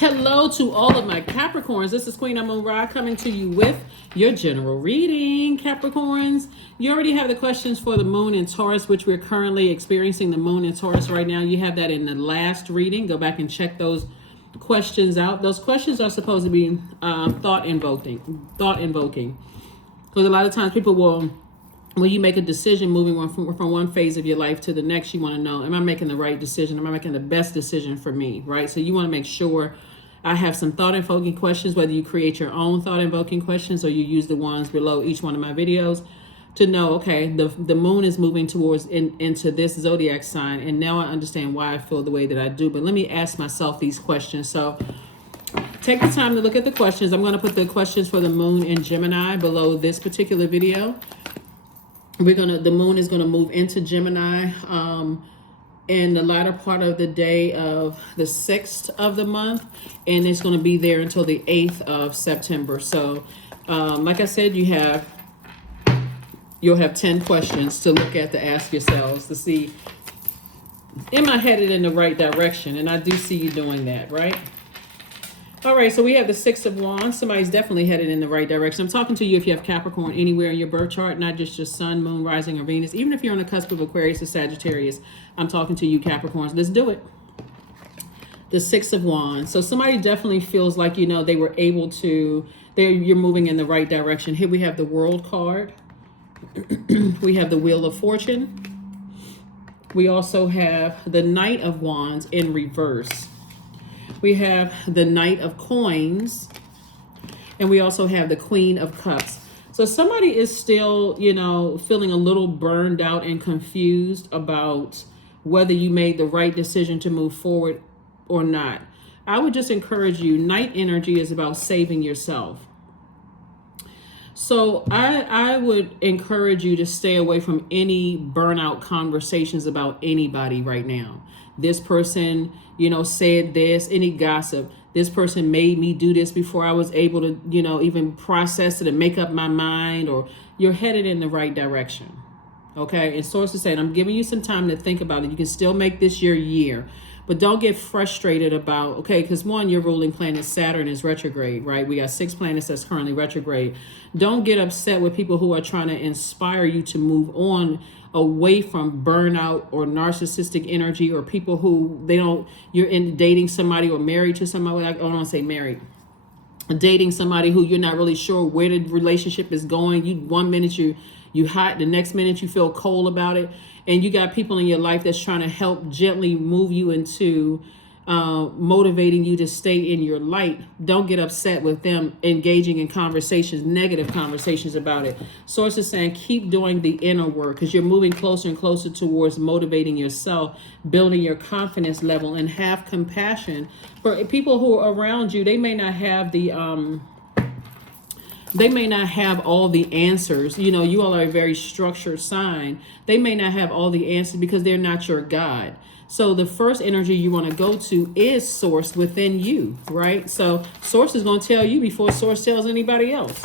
Hello to all of my Capricorns. This is Queen Amun Ra coming to you with your general reading, Capricorns. You already have the questions for the moon in Taurus, which we're currently experiencing the moon in Taurus right now. You have that in the last reading. Go back and check those questions out. Those questions are supposed to be thought invoking. Because a lot of times people will, when you make a decision moving from one phase of your life to the next, you want to know, am I making the right decision? Am I making the best decision for me, right? So you want to make sure. I have some thought-invoking questions, whether you create your own thought-invoking questions or you use the ones below each one of my videos to know, okay, the moon is moving towards into this zodiac sign, and now I understand why I feel the way that I do. But let me ask myself these questions. So take the time to look at the questions. I'm going to put the questions for the moon in Gemini below this particular video. The moon is going to move into Gemini in the latter part of the day of the 6th of the month, and it's going to be there until the 8th of September. So like I said, you'll have 10 questions to look at, to ask yourselves, to see, am I headed in the right direction? And I do see you doing that, right? All right, so we have the 6 of Wands. Somebody's definitely headed in the right direction. I'm talking to you if you have Capricorn anywhere in your birth chart, not just your sun, moon, rising, or Venus. Even if you're on the cusp of Aquarius or Sagittarius, I'm talking to you, Capricorns. Let's do it. The 6 of Wands. So somebody definitely feels like, you know, they were able to, you're moving in the right direction. Here we have the World card. We have the Wheel of Fortune. We also have the Knight of Wands in reverse. We have the Knight of Coins, and we also have the Queen of Cups. So somebody is still, you know, feeling a little burned out and confused about whether you made the right decision to move forward or not. I would just encourage you, Knight energy is about saving yourself. So I would encourage you to stay away from any burnout conversations about anybody right now. This person, you know, said this, any gossip. This person made me do this before I was able to, you know, even process it and make up my mind, or you're headed in the right direction. Okay. And Source is saying, I'm giving you some time to think about it. You can still make this your year, but don't get frustrated about, okay, because one, your ruling planet Saturn is retrograde, right? We got 6 planets that's currently retrograde. Don't get upset with people who are trying to inspire you to move on away from burnout or narcissistic energy, or people who you're in dating somebody or married to somebody. I don't want to say married. Dating somebody who you're not really sure where the relationship is going. One minute you hot, the next minute you feel cold about it. And you got people in your life that's trying to help gently move you into motivating you to stay in your light. Don't get upset with them engaging in conversations, negative conversations about it. Source is saying, keep doing the inner work, because you're moving closer and closer towards motivating yourself, building your confidence level, and have compassion for people who are around you. They may not have all the answers. You know, you all are a very structured sign. They may not have all the answers because they're not your God. So the first energy you want to go to is Source within you, right? So Source is going to tell you before Source tells anybody else,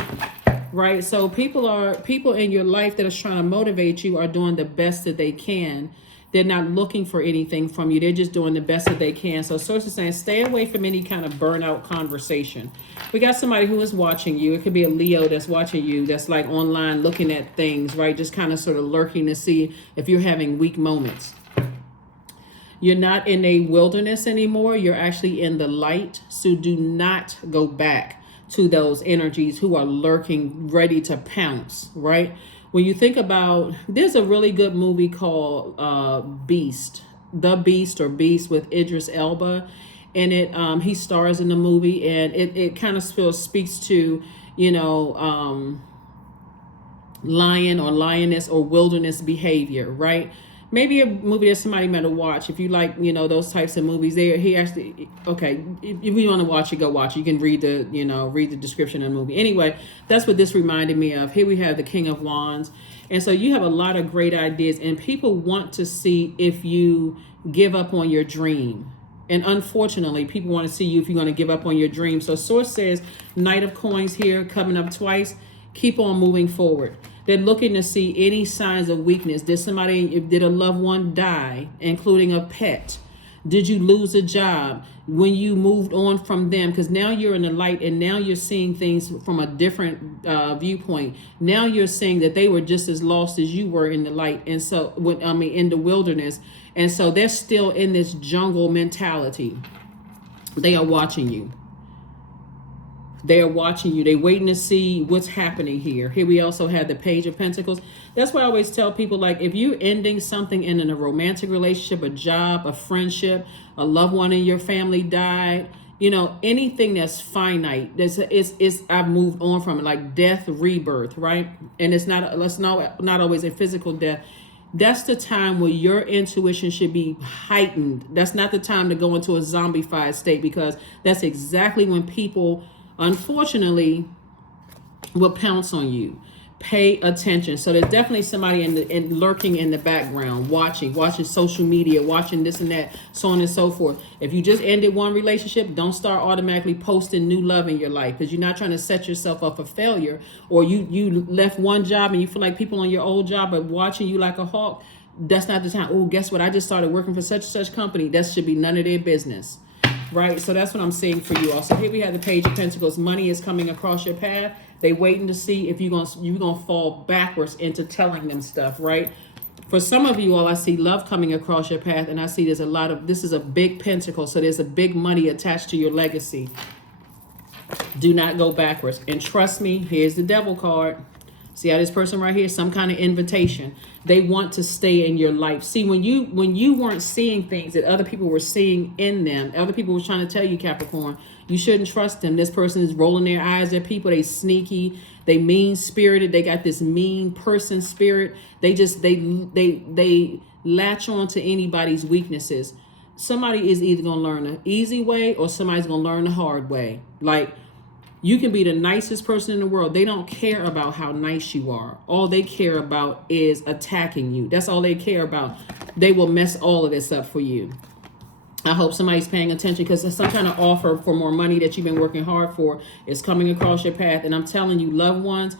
right? So people in your life that are trying to motivate you are doing the best that they can. They're not looking for anything from you. They're just doing the best that they can. So Source is saying, stay away from any kind of burnout conversation. We got somebody who is watching you. It could be a Leo that's watching you, that's like online looking at things, right? Just kind of sort of lurking to see if you're having weak moments. You're not in a wilderness anymore. You're actually in the light. So do not go back to those energies who are lurking, ready to pounce, right? When you think about, there's a really good movie called Beast, The Beast or Beast with Idris Elba. And he stars in the movie, and it kind of speaks to, you know, lion or lioness or wilderness behavior, right? Maybe a movie that somebody might have watched. If you like, you know, those types of movies, okay, if you want to watch it, go watch it. You can read the description of the movie. Anyway, that's what this reminded me of. Here we have the King of Wands. And so you have a lot of great ideas, and people want to see if you give up on your dream. And unfortunately, people want to see you if you're going to give up on your dream. So Source says, Knight of Coins here, coming up twice. Keep on moving forward. They're looking to see any signs of weakness. Did a loved one die, including a pet? Did you lose a job when you moved on from them? Because now you're in the light, and now you're seeing things from a different viewpoint. Now you're saying that they were just as lost as you were in the light, and so in the wilderness, and so they're still in this jungle mentality. They are watching you. They are watching you. They're waiting to see what's happening here. Here we also have the Page of Pentacles. That's why I always tell people, like, if you're ending something in a romantic relationship, a job, a friendship, a loved one in your family died, you know, anything that's finite, I've moved on from it, like death, rebirth, right? And it's not always a physical death. That's the time where your intuition should be heightened. That's not the time to go into a zombified state, because that's exactly when people, unfortunately, will pounce on you. Pay attention. So there's definitely somebody lurking in the background, watching social media, watching this and that, so on and so forth. If you just ended one relationship, don't start automatically posting new love in your life, because you're not trying to set yourself up for failure. Or you left one job and you feel like people on your old job are watching you like a hawk. That's not the time. Oh, guess what? I just started working for such and such company. That should be none of their business. Right? So that's what I'm saying for you all. So here we have the Page of Pentacles. Money is coming across your path. They waiting to see if you're gonna fall backwards into telling them stuff, right? For some of you all, I see love coming across your path, and I see this is a big pentacle, so there's a big money attached to your legacy. Do not go backwards. And trust me, here's the Devil card. See how this person right here, some kind of invitation. They want to stay in your life. See, when you weren't seeing things that other people were seeing in them, other people were trying to tell you, Capricorn, you shouldn't trust them. This person is rolling their eyes at people. They sneaky, they mean-spirited. They got this mean person spirit. They latch on to anybody's weaknesses. Somebody is either going to learn the easy way, or somebody's going to learn the hard way. Like, you can be the nicest person in the world. They don't care about how nice you are. All they care about is attacking you. That's all they care about. They will mess all of this up for you. I hope somebody's paying attention, because there's some kind of offer for more money that you've been working hard for is coming across your path. And I'm telling you, loved ones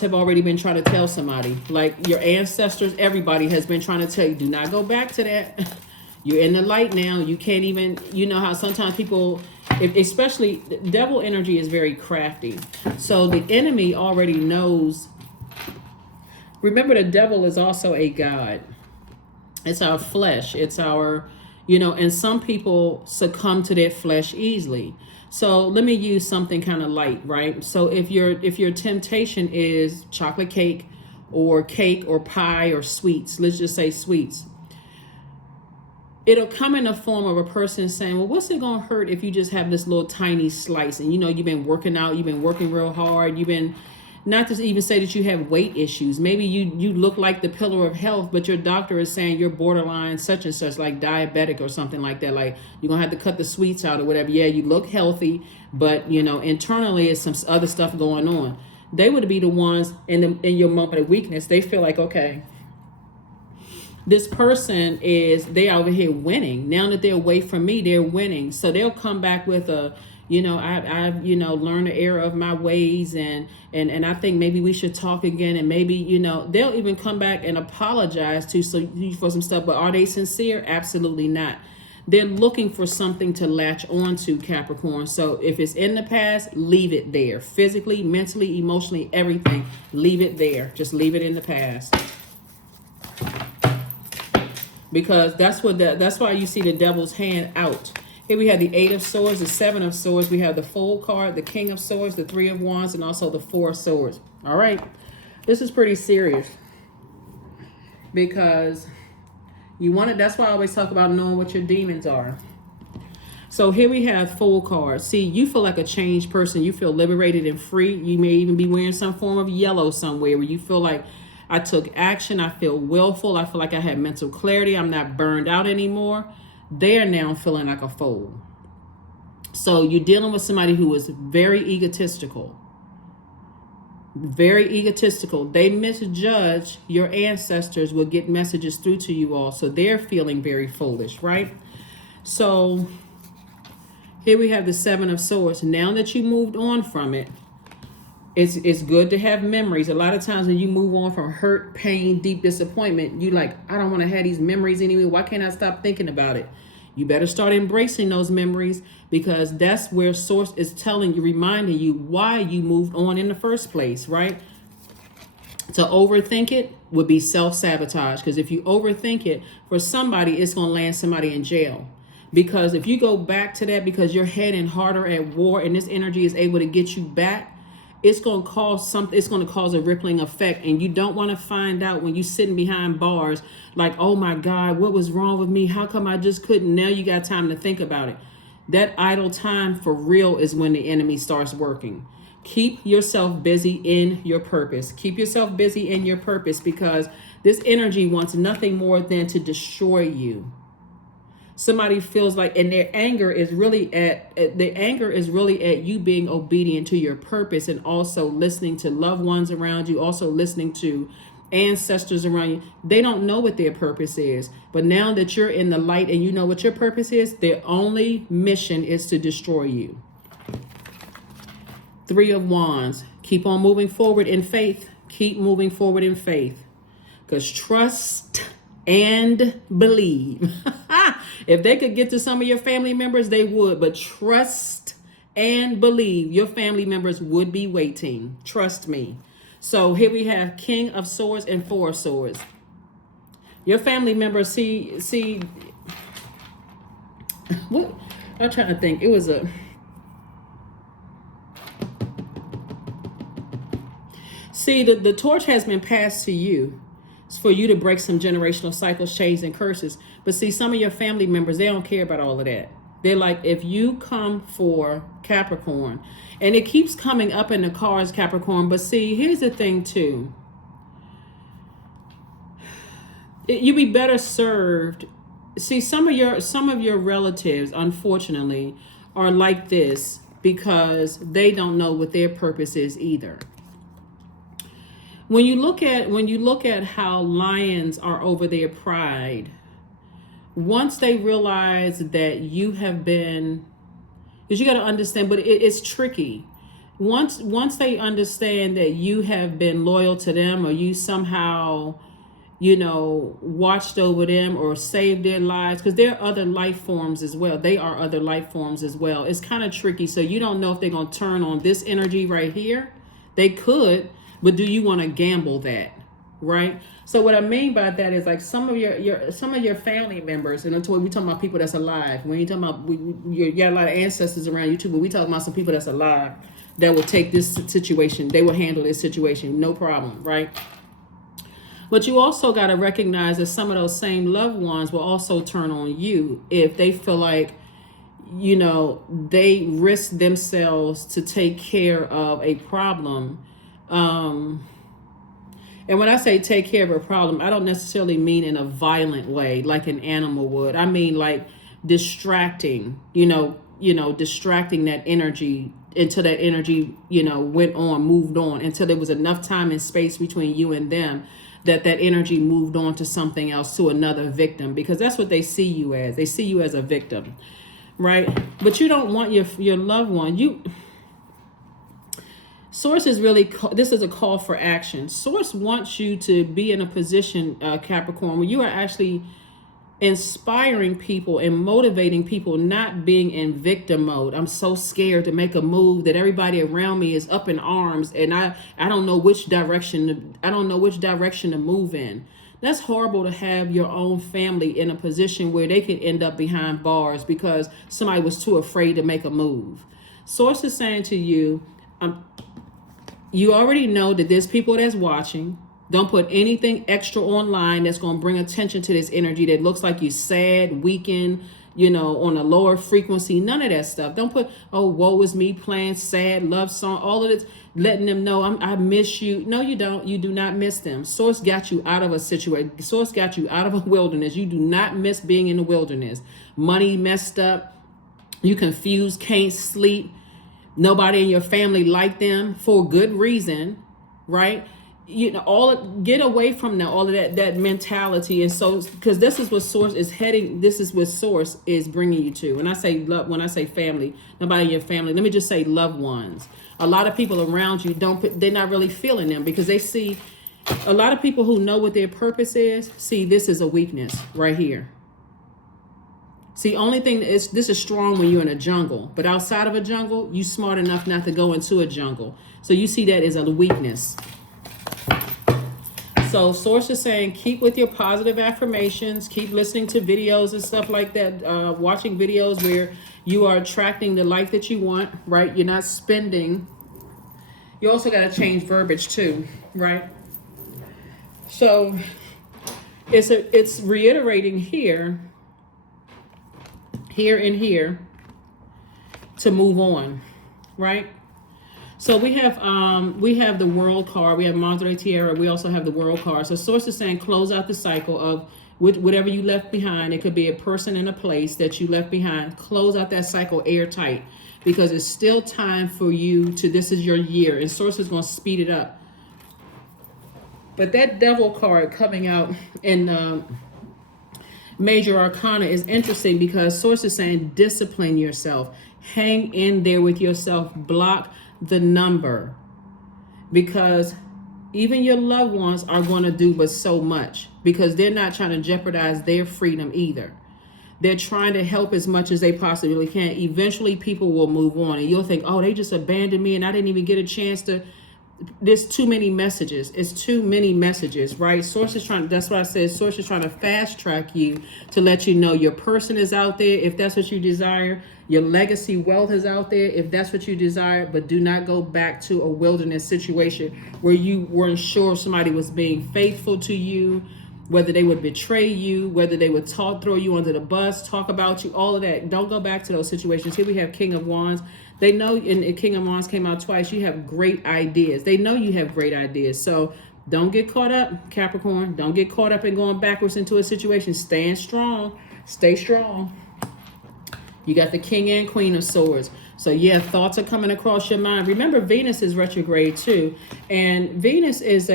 have already been trying to tell somebody. Like your ancestors, everybody has been trying to tell you, do not go back to that. You're in the light now. You can't even, you know how sometimes people, especially devil energy is very crafty. So the enemy already knows. Remember, the devil is also a god. It's our flesh. It's our, and some people succumb to their flesh easily. So let me use something kind of light, right? So if your temptation is chocolate cake or pie or sweets, let's just say sweets, it'll come in the form of a person saying, well, what's it going to hurt if you just have this little tiny slice? And, you've been working out, you've been working real hard. You've been, not to even say that you have weight issues. Maybe you look like the pillar of health, but your doctor is saying you're borderline such and such, like diabetic or something like that. Like you're going to have to cut the sweets out or whatever. Yeah, you look healthy, but, internally is some other stuff going on. They would be the ones in your moment of weakness. They feel like, okay, this person they over here winning. Now that they're away from me, they're winning. So they'll come back with I've learned the error of my ways, and I think maybe we should talk again, and maybe, they'll even come back and apologize for some stuff. But are they sincere? Absolutely not. They're looking for something to latch on to, Capricorn. So if it's in the past, leave it there. Physically, mentally, emotionally, everything, leave it there. Just leave it in the past. Because that's why you see the devil's hand out. Here we have the 8 of Swords, the 7 of Swords. We have the Fool card, the King of Swords, the 3 of Wands, and also the 4 of Swords. All right. This is pretty serious. Because that's why I always talk about knowing what your demons are. So here we have Fool card. See, you feel like a changed person. You feel liberated and free. You may even be wearing some form of yellow somewhere where you feel like, I took action. I feel willful. I feel like I had mental clarity. I'm not burned out anymore. They're now feeling like a fool. So you're dealing with somebody who is very egotistical. Very egotistical. They misjudge. Your ancestors will get messages through to you all. So they're feeling very foolish, right? So here we have the 7 of Swords. Now that you moved on from it, It's good to have memories. A lot of times when you move on from hurt, pain, deep disappointment, you like, I don't want to have these memories anymore. Why can't I stop thinking about it? You better start embracing those memories, because that's where source is telling you, reminding you why you moved on in the first place, right? To overthink it would be self-sabotage, because if you overthink it, for somebody, it's going to land somebody in jail. Because if you go back to that, because your head and heart are at war, and this energy is able to get you back, it's going to cause something. It's going to cause a rippling effect, and you don't want to find out when you're sitting behind bars like, oh my God, what was wrong with me? How come I just couldn't? Now you got time to think about it. That idle time for real is when the enemy starts working. Keep yourself busy in your purpose. Keep yourself busy in your purpose, because this energy wants nothing more than to destroy you. Somebody feels like, and their anger is really at you being obedient to your purpose, and also listening to loved ones around you, also listening to ancestors around you. They don't know what their purpose is, but now that you're in the light and you know what your purpose is, their only mission is to destroy you. 3 of Wands. Keep on moving forward in faith. Keep moving forward in faith, because trust and believe. If they could get to some of your family members, they would. But trust and believe. Your family members would be waiting. Trust me. So here we have King of Swords and 4 of Swords. Your family members see. What? I'm trying to think. It was a. See, the torch has been passed to you. It's for you to break some generational cycles, chains, and curses. But see, some of your family members, they don't care about all of that. They're like, if you come for Capricorn, and it keeps coming up in the cards, Capricorn. But see, here's the thing too. You'd be better served. See, some of your relatives, unfortunately, are like this because they don't know what their purpose is either. When you look at how lions are over their pride, once they realize that you have been, because you got to understand, but it's tricky. Once they understand that you have been loyal to them, or you somehow, watched over them or saved their lives, because they're other life forms as well. They are other life forms as well. It's kind of tricky. So you don't know if they're going to turn on this energy right here. They could. But do you want to gamble that, right? So what I mean by that is like some of your family members, and we're talking about people that's alive. When you're talking about, you got a lot of ancestors around you too, but we talking about some people that's alive that will take this situation, they will handle this situation, no problem, right? But you also got to recognize that some of those same loved ones will also turn on you if they feel like, they risk themselves to take care of a problem. And when I say take care of a problem, I don't necessarily mean in a violent way, like an animal would. I mean like distracting, distracting that energy until that energy, moved on, until there was enough time and space between you and them that energy moved on to something else, to another victim, because that's what they see you as. They see you as a victim, right? But you don't want your loved one. Source is really, this is a call for action. Source wants you to be in a position, Capricorn, where you are actually inspiring people and motivating people, not being in victim mode. I'm so scared to make a move that everybody around me is up in arms, and I don't know which direction to move in. That's horrible to have your own family in a position where they could end up behind bars because somebody was too afraid to make a move. Source is saying to you, you already know that there's people that's watching. Don't put anything extra online that's going to bring attention to this energy that looks like you sad, weakened, on a lower frequency. None of that stuff. Don't put, oh, woe is me, playing sad love song, all of this, letting them know I miss you. No, you don't. You do not miss them. Source got you out of a situation. Source got you out of a wilderness. You do not miss being in the wilderness. Money messed up. You confused, can't sleep. Nobody in your family liked them for good reason, right? get away from all of that mentality. And so, because this is what source is heading, this is what source is bringing you to. When I say love, when I say family, nobody in your family, let me just say loved ones. A lot of people around you they're not really feeling them, because they see a lot of people who know what their purpose is. See, this is a weakness right here. See, only thing is, this is strong when you're in a jungle, but outside of a jungle, you smart enough not to go into a jungle. So you see that as a weakness. So source is saying, keep with your positive affirmations, keep listening to videos and stuff like that, watching videos where you are attracting the life that you want, right? You're not spending. You also got to change verbiage too, right? So it's reiterating here, and here to move on, right? So we have the World card, we have Madre Tierra, we also have the World card. So source is saying, close out the cycle of whatever you left behind. It could be a person in a place that you left behind. Close out that cycle airtight, because it's still time for you to, this is your year, and source is going to speed it up. But that Devil card coming out in Major Arcana is interesting, because source is saying, discipline yourself, hang in there with yourself, block the number, because even your loved ones are going to do but so much, because they're not trying to jeopardize their freedom either. They're trying to help as much as they possibly can. Eventually people will move on, and you'll think, oh, they just abandoned me and I didn't even get a chance to. There's too many messages. It's too many messages, right? Source is trying, that's why I said source is trying to fast track you to let you know your person is out there if that's what you desire. Your legacy wealth is out there if that's what you desire. But do not go back to a wilderness situation where you weren't sure somebody was being faithful to you, whether they would betray you, whether they would throw you under the bus, talk about you, all of that. Don't go back to those situations. Here we have King of Wands. They know, and King of Wands came out twice, you have great ideas. They know you have great ideas. So don't get caught up, Capricorn. Don't get caught up in going backwards into a situation. Stand strong. Stay strong. You got the King and Queen of Swords. So yeah, thoughts are coming across your mind. Remember, Venus is retrograde too. And Venus is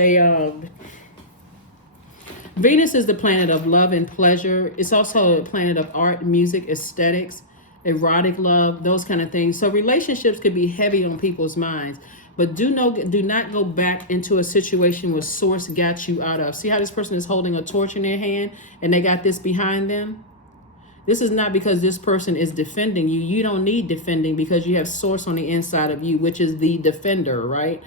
Venus is the planet of love and pleasure. It's also a planet of art, music, aesthetics, erotic love, those kind of things. So relationships could be heavy on people's minds, but do not go back into a situation where source got you out of. See how this person is holding a torch in their hand and they got this behind them? This is not because this person is defending you. You don't need defending, because you have source on the inside of you, which is the defender, right?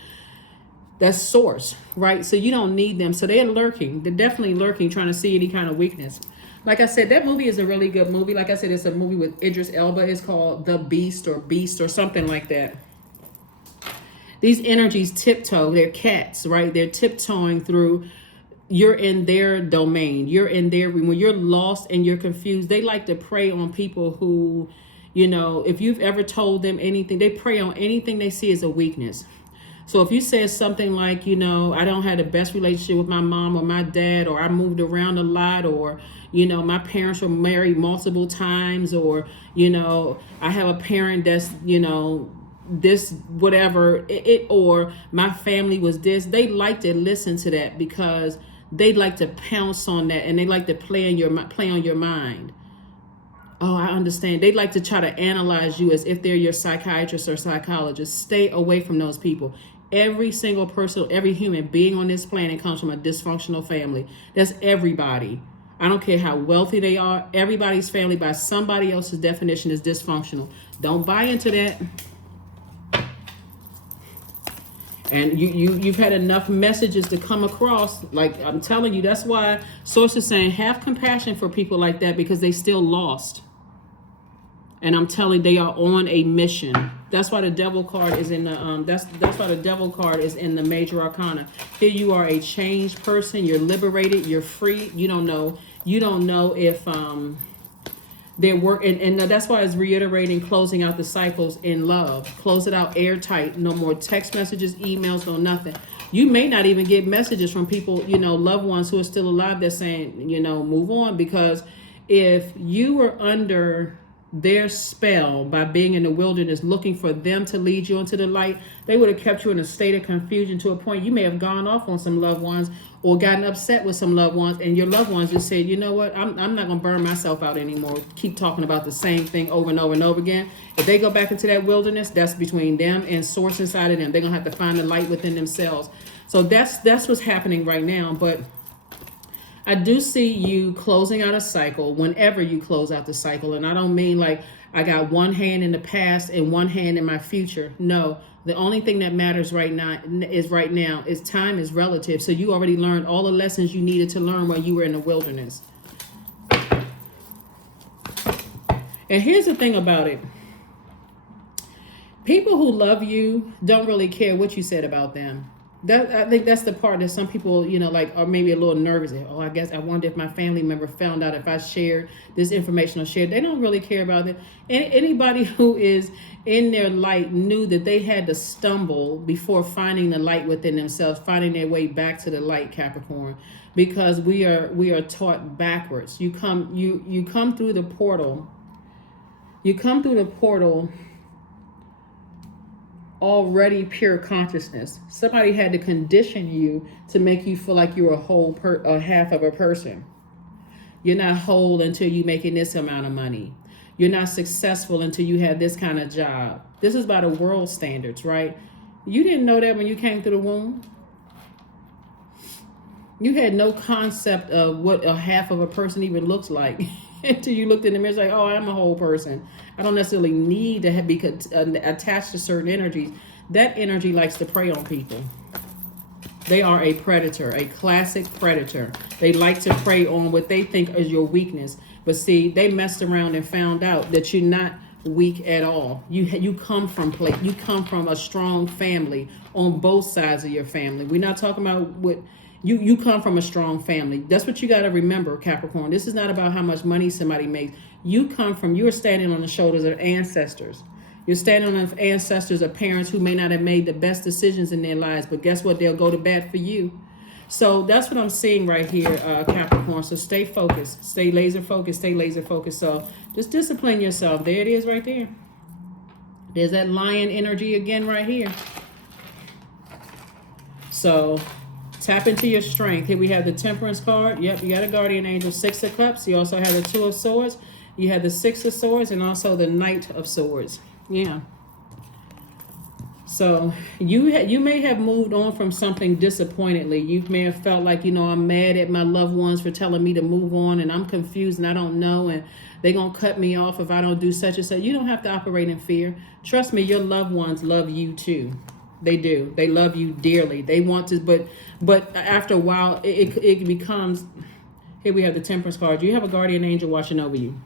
That's source, right? So you don't need them. So they're lurking. They're definitely lurking, trying to see any kind of weakness. Like I said, that movie is a really good movie. Like I said, it's a movie with Idris Elba. It's called The Beast or something like that. These energies tiptoe. They're cats, right? They're tiptoeing through. You're in their domain. You're in their, when you're lost and you're confused, they like to prey on people who, if you've ever told them anything, they prey on anything they see as a weakness. So if you said something like, I don't have the best relationship with my mom or my dad, or I moved around a lot, or, my parents were married multiple times, or, I have a parent that's, this, whatever, or my family was this. They like to listen to that because they like to pounce on that, and they like to play on your mind. Oh, I understand. They like to try to analyze you as if they're your psychiatrist or psychologist. Stay away from those people. Every single person, every human being on this planet comes from a dysfunctional family. That's everybody. I don't care how wealthy they are. Everybody's family, by somebody else's definition, is dysfunctional. Don't buy into that. And you've had enough messages to come across. Like I'm telling you, that's why Source is saying, have compassion for people like that, because they still lost. And I'm telling you, they are on a mission. That's why the Devil card is in the that's why the Devil card is in the Major Arcana. Here you are, a changed person. You're liberated. You're free. You don't know if their work, and that's why it's reiterating closing out the cycles in love. Close it out airtight. No more text messages, emails, no nothing. You may not even get messages from people, loved ones who are still alive, that's saying, move on. Because if you were under their spell by being in the wilderness, looking for them to lead you into the light, they would have kept you in a state of confusion to a point you may have gone off on some loved ones or gotten upset with some loved ones, and your loved ones just said, you know what, I'm not going to burn myself out anymore. Keep talking about the same thing over and over and over again. If they go back into that wilderness, that's between them and source inside of them. They're going to have to find the light within themselves. So that's what's happening right now. But I do see you closing out a cycle whenever you close out the cycle. And I don't mean like I got one hand in the past and one hand in my future. No, the only thing that matters right now is time is relative. So you already learned all the lessons you needed to learn while you were in the wilderness. And here's the thing about it. People who love you don't really care what you said about them. I think that's the part that some people, like, are maybe a little nervous. Oh, I wonder if my family member found out if I shared this information or shared. They don't really care about it. Anybody who is in their light knew that they had to stumble before finding the light within themselves, finding their way back to the light, Capricorn, because we are taught backwards. You come through the portal. You come through the portal already pure consciousness. Somebody had to condition you to make you feel like you're a half of a person. You're not whole until you making this amount of money. You're not successful until you have this kind of job. This is by the world standards, right? You didn't know that when you came through the womb. You had no concept of what a half of a person even looks like until you looked in the mirror, like, oh, I'm a whole person. I don't necessarily need to be attached to certain energies. That energy likes to prey on people. They are a predator, a classic predator. They like to prey on what they think is your weakness. But see, they messed around and found out that you're not weak at all. You come from a strong family on both sides of your family. We're not talking about what you come from a strong family. That's what you got to remember, Capricorn. This is not about how much money somebody makes. You are standing on the shoulders of ancestors. You're standing on the ancestors of parents who may not have made the best decisions in their lives, but guess what? They'll go to bat for you. So that's what I'm seeing right here, Capricorn. So stay focused, stay laser focused. So just discipline yourself. There it is right there. There's that lion energy again right here. So tap into your strength. Here we have the Temperance card. Yep, you got a guardian angel, 6 of cups. You also have the 2 of swords. You have the 6 of swords and also the Knight of swords. Yeah. So you may have moved on from something disappointedly. You may have felt like, I'm mad at my loved ones for telling me to move on, and I'm confused and I don't know, and they're going to cut me off if I don't do such and such. You don't have to operate in fear. Trust me, your loved ones love you too. They do. They love you dearly. They want to, but after a while, it becomes, here we have the Temperance card. You have a guardian angel watching over you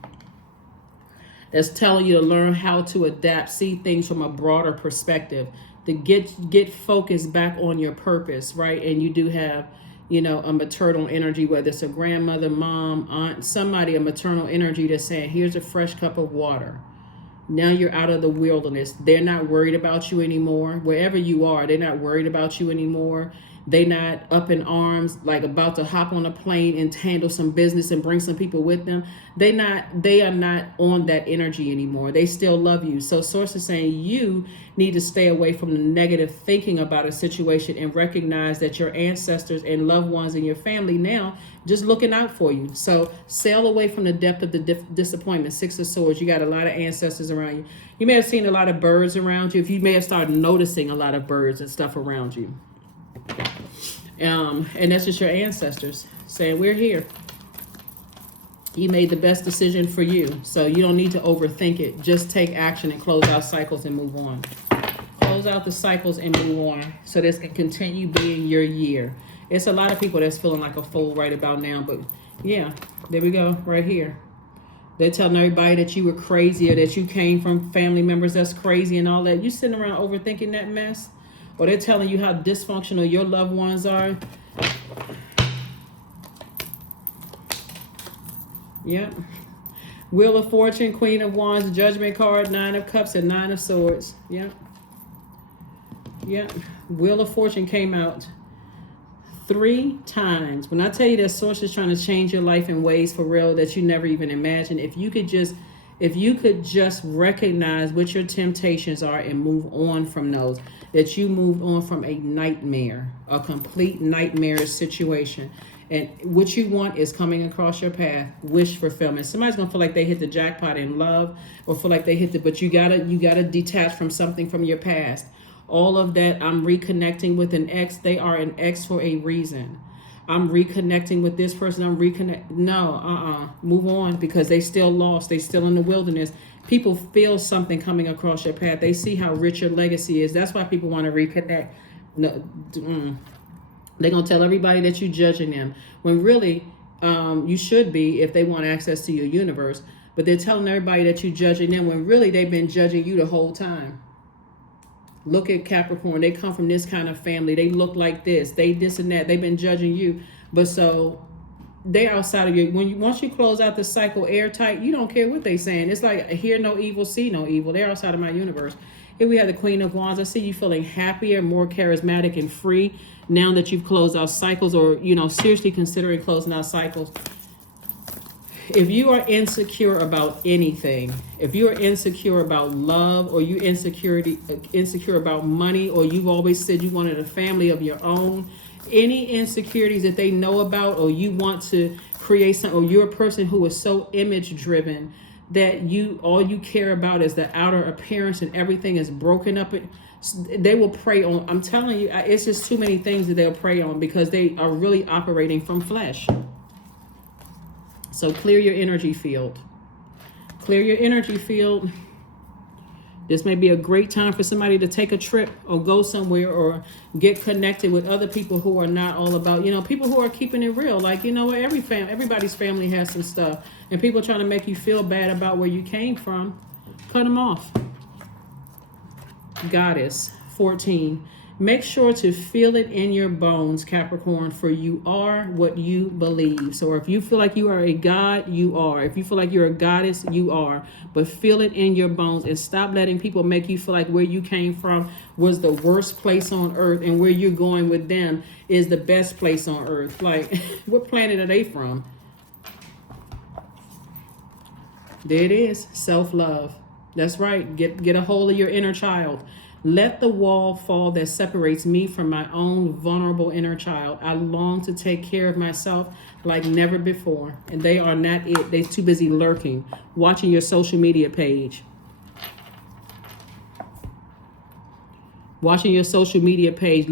that's telling you to learn how to adapt, see things from a broader perspective, to get focused back on your purpose, right? And you do have, a maternal energy, whether it's a grandmother, mom, aunt, somebody, a maternal energy that's saying, here's a fresh cup of water. Now you're out of the wilderness. They're not worried about you anymore. Wherever you are, they're not worried about you anymore. They're not up in arms, like about to hop on a plane and handle some business and bring some people with them. They are not on that energy anymore. They still love you. So Source is saying you need to stay away from the negative thinking about a situation and recognize that your ancestors and loved ones in your family now just looking out for you. So sail away from the depth of the disappointment. 6 of swords. You got a lot of ancestors around you. You may have seen a lot of birds around you. If you may have started noticing a lot of birds and stuff around you. And that's just your ancestors saying, we're here. You made the best decision for you. So you don't need to overthink it. Just take action and close out cycles and move on. Close out the cycles and move on so this can continue being your year. It's a lot of people that's feeling like a fool right about now. But yeah, there we go right here. They're telling everybody that you were crazy or that you came from family members that's crazy and all that. You sitting around overthinking that mess? Or they're telling you how dysfunctional your loved ones are. Yep. Wheel of Fortune, Queen of Wands, Judgment card, 9 of Cups, and 9 of Swords. Yep. Yep. Wheel of Fortune came out 3 times. When I tell you that Source is trying to change your life in ways for real that you never even imagined, if you could just If you could just recognize what your temptations are and move on from those, that you moved on from a nightmare, a complete nightmare situation. And what you want is coming across your path, wish fulfillment. Somebody's gonna feel like they hit the jackpot in love, or feel like they hit the, but you gotta detach from something from your past. All of that, I'm reconnecting with an ex. They are an ex for a reason. I'm reconnecting with this person. No, move on, because they still lost. They still in the wilderness. People feel something coming across your path. They see how rich your legacy is. That's why people want to reconnect. No, they're going to tell everybody that you're judging them, when really you should be, if they want access to your universe. But they're telling everybody that you're judging them, when really they've been judging you the whole time. Look at Capricorn. They come from this kind of family. They look like this. They this and that. They've been judging you. But so they're outside of you. Once you close out the cycle airtight, you don't care what they're saying. It's like, hear no evil, see no evil. They're outside of my universe. Here we have the Queen of Wands. I see you feeling happier, more charismatic and free now that you've closed out cycles, or, seriously considering closing out cycles. If you are insecure about anything, if you are insecure about love, or you insecure about money, or you've always said you wanted a family of your own, any insecurities that they know about, or you want to create something, or you're a person who is so image driven that all you care about is the outer appearance and everything is broken up, they will prey on, I'm telling you, it's just too many things that they'll prey on, because they are really operating from flesh. So clear your energy field. Clear your energy field. This may be a great time for somebody to take a trip, or go somewhere, or get connected with other people who are not all about, people who are keeping it real. Like, everybody's family has some stuff, and people trying to make you feel bad about where you came from. Cut them off. Goddess 14. Make sure to feel it in your bones, Capricorn, for you are what you believe. So if you feel like you are a god, you are. If you feel like you're a goddess, you are. But feel it in your bones, and stop letting people make you feel like where you came from was the worst place on earth, and where you're going with them is the best place on earth. Like, what planet are they from? There it is. Self-love. That's right. Get a hold of your inner child. Let the wall fall that separates me from my own vulnerable inner child. I long to take care of myself like never before. And they are not it. They're too busy lurking, watching your social media page. Watching your social media page,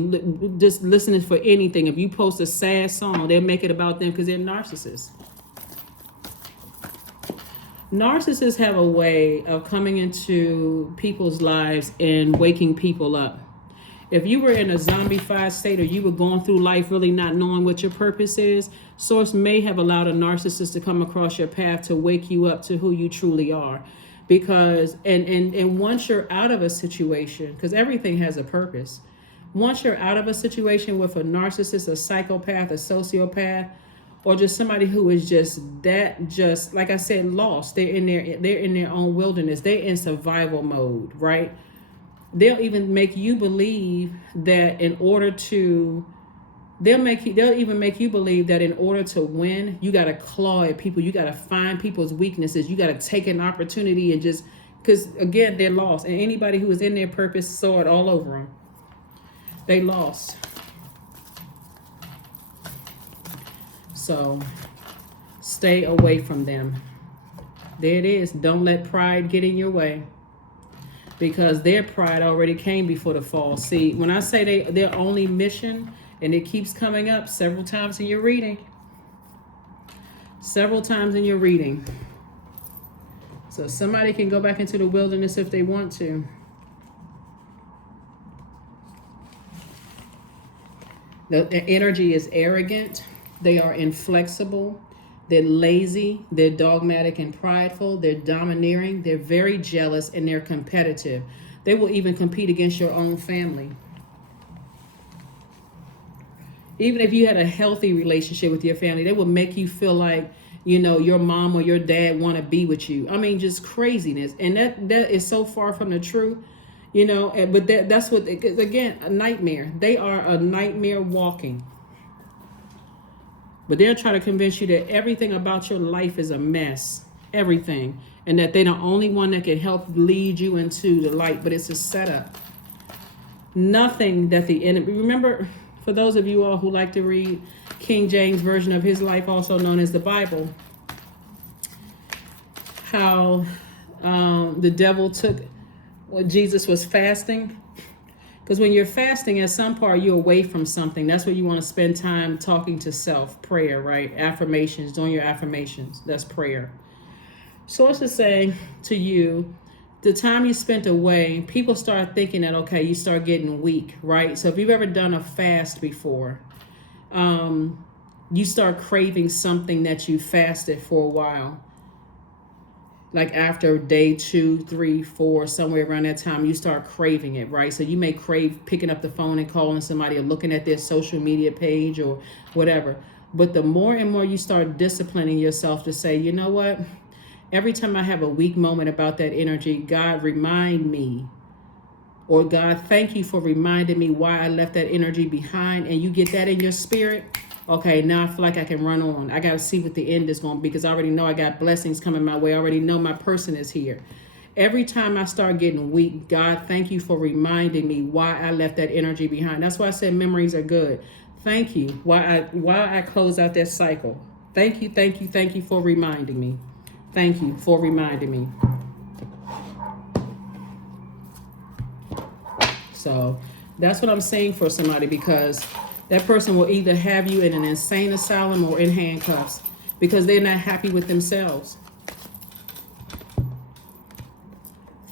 just listening for anything. If you post a sad song, they'll make it about them because they're narcissists. Narcissists have a way of coming into people's lives and waking people up. If you were in a zombified state, or you were going through life really not knowing what your purpose is, Source may have allowed a narcissist to come across your path to wake you up to who you truly are. Because, and once you're out of a situation, because everything has a purpose. Once you're out of a situation with a narcissist, a psychopath, a sociopath, or just somebody who is just like I said, lost. They're in their own wilderness. They're in survival mode, right? They'll even make you believe that they'll even make you believe that in order to win, you got to claw at people. You got to find people's weaknesses. You got to take an opportunity and just, because again, they're lost. And anybody who is in their purpose saw it all over them. They lost. So stay away from them. There it is. Don't let pride get in your way, because their pride already came before the fall. See, when I say their only mission, and it keeps coming up several times in your reading. Several times in your reading. So somebody can go back into the wilderness if they want to. The energy is arrogant. They are inflexible, they're lazy, they're dogmatic and prideful, they're domineering, they're very jealous, and they're competitive. They will even compete against your own family. Even if you had a healthy relationship with your family, they will make you feel like, your mom or your dad want to be with you. I mean, just craziness. And that is so far from the truth, but that's what, again, a nightmare. They are a nightmare walking. But they'll try to convince you that everything about your life is a mess. Everything. and that they're the only one that can help lead you into the light, but it's a setup. Nothing that the enemy, remember, for those of you all who like to read King James Version of his life, also known as the Bible, how the devil took when Jesus was fasting. Because when you're fasting, at some part, you're away from something. That's where you want to spend time talking to self, prayer, right? Affirmations, doing your affirmations. That's prayer. Source is saying to you, the time you spent away, people start thinking that, okay, you start getting weak, right? So if you've ever done a fast before, you start craving something that you fasted for a while. Like after day 2, 3, 4, somewhere around that time, you start craving it, right? So you may crave picking up the phone and calling somebody or looking at their social media page or whatever. But the more and more you start disciplining yourself to say, you know what? Every time I have a weak moment about that energy, God, remind me. Or God, thank you for reminding me why I left that energy behind. And you get that in your spirit. Okay, now I feel like I can run on. I got to see what the end is going to be, because I already know I got blessings coming my way. I already know my person is here. Every time I start getting weak, God, thank you for reminding me why I left that energy behind. That's why I said memories are good. Thank you. Why I close out that cycle. Thank you, thank you, thank you for reminding me. Thank you for reminding me. So that's what I'm saying for somebody, because that person will either have you in an insane asylum or in handcuffs because they're not happy with themselves.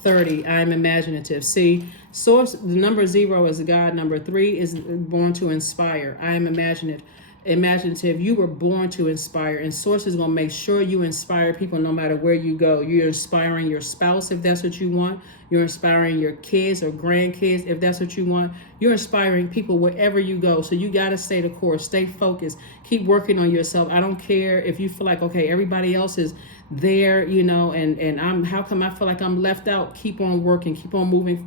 30, I am imaginative. See, source, the number 0 is God. Number 3 is born to inspire. I am imaginative. You were born to inspire, and source is going to make sure you inspire people no matter where you go. You're inspiring your spouse if that's what you want. You're inspiring your kids or grandkids if that's what you want. You're inspiring people wherever you go. So you got to stay the course, stay focused, keep working on yourself. I don't care if you feel like, okay, everybody else is there, you know, and how come I feel like I'm left out? Keep on working, keep on moving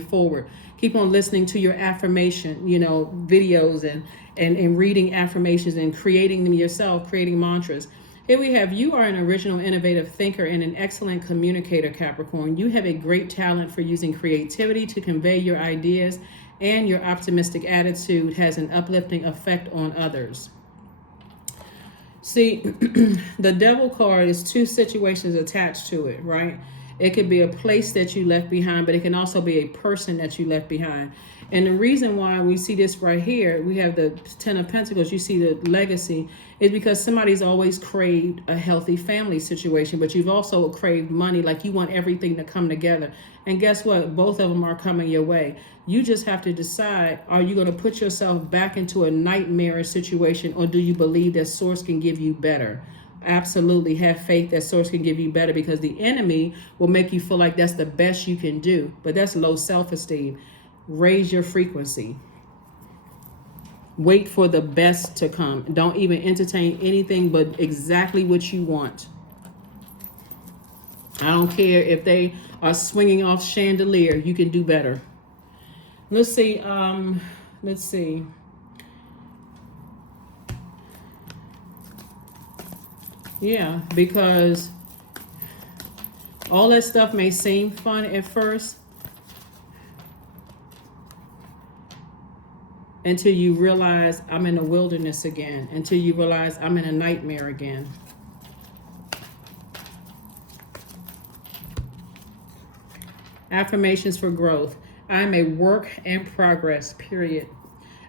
forward. Keep on listening to your affirmation, you know, videos and reading affirmations and creating them yourself, creating mantras. Here we have, you are an original, innovative thinker and an excellent communicator, Capricorn. You have a great talent for using creativity to convey your ideas, and your optimistic attitude has an uplifting effect on others. See, the devil card is 2 situations attached to it, right? It could be a place that you left behind, but it can also be a person that you left behind. And the reason why we see this right here, we have the 10 of Pentacles, you see the legacy, is because somebody's always craved a healthy family situation, but you've also craved money, like you want everything to come together. And guess what? Both of them are coming your way. You just have to decide, are you going to put yourself back into a nightmare situation, or do you believe that Source can give you better? Absolutely have faith that Source can give you better, because the enemy will make you feel like that's the best you can do, but that's low self-esteem. Raise your frequency. Wait for the best to come. Don't even entertain anything but exactly what you want. I don't care if they are swinging off chandelier. You can do better. Let's see. Yeah, because all that stuff may seem fun at first, until you realize I'm in a wilderness again, until you realize I'm in a nightmare again. Affirmations for growth. I'm a work in progress, period.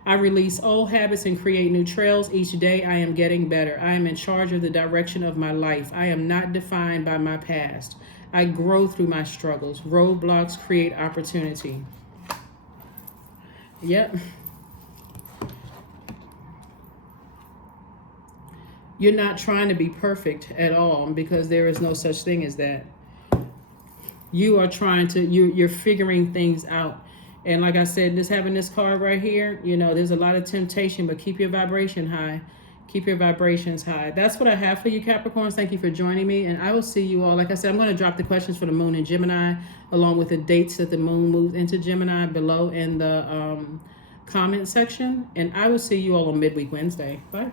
I release old habits and create new trails. Each day I am getting better. I am in charge of the direction of my life. I am not defined by my past. I grow through my struggles. Roadblocks create opportunity. Yep. You're not trying to be perfect at all, because there is no such thing as that. You are trying to, you're figuring things out. And like I said, just having this card right here, you know, there's a lot of temptation, but keep your vibration high. Keep your vibrations high. That's what I have for you, Capricorns. Thank you for joining me. And I will see you all. Like I said, I'm going to drop the questions for the moon in Gemini, along with the dates that the moon moves into Gemini below in the comment section. And I will see you all on Midweek Wednesday. Bye.